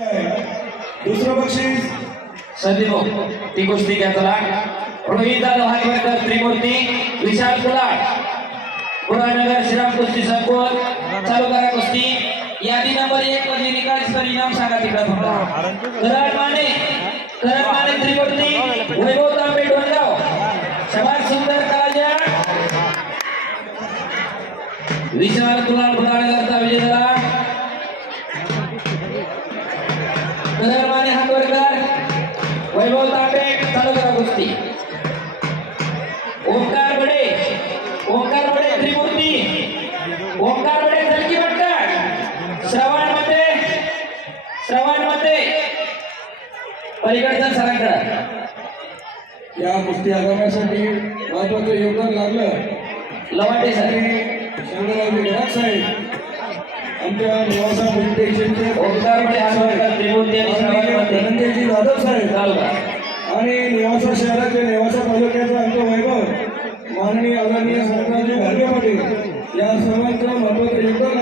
दुसरं बक्षीस. सदैव ती गोष्टी घ्या चला. रोहित जाधव त्रिमूर्ती विशाल कुलाड पुरानगर श्रीराम कुस्ती संकुल. चालू कुस्ती. यादी नंबर एक मध्ये निकाल परिणाम सांगा तिकडे तुम्हाला. करण माने करण माने त्रिमूर्ती वैभव तांबे डोंगाव समाज सुंदर काळजा विशाल कुलाड पुरानगर नगरमाने हातवरकर वैभव तांबे चालू करा कुस्ती. ओंकार बडे ओंकार बडे त्रिमूर्ती. ओंकार बडे धनकी भट्ट श्रवणमध्ये श्रवणमध्ये पलीकडचं सरांकडे. या कुस्ती आगमनासाठी महत्वाचं योगदान लागलं. लवाटे सर शंकरराव गडाख साहेब आमच्या निवासा पोलीस जाधव साहेब आणि नेवासा शहराचे नेवासा तालुक्याचं आमचं वैभव माननीय आदरणीय सरकारचे भाग्य या सर्वांचं महत्वाचं योगदान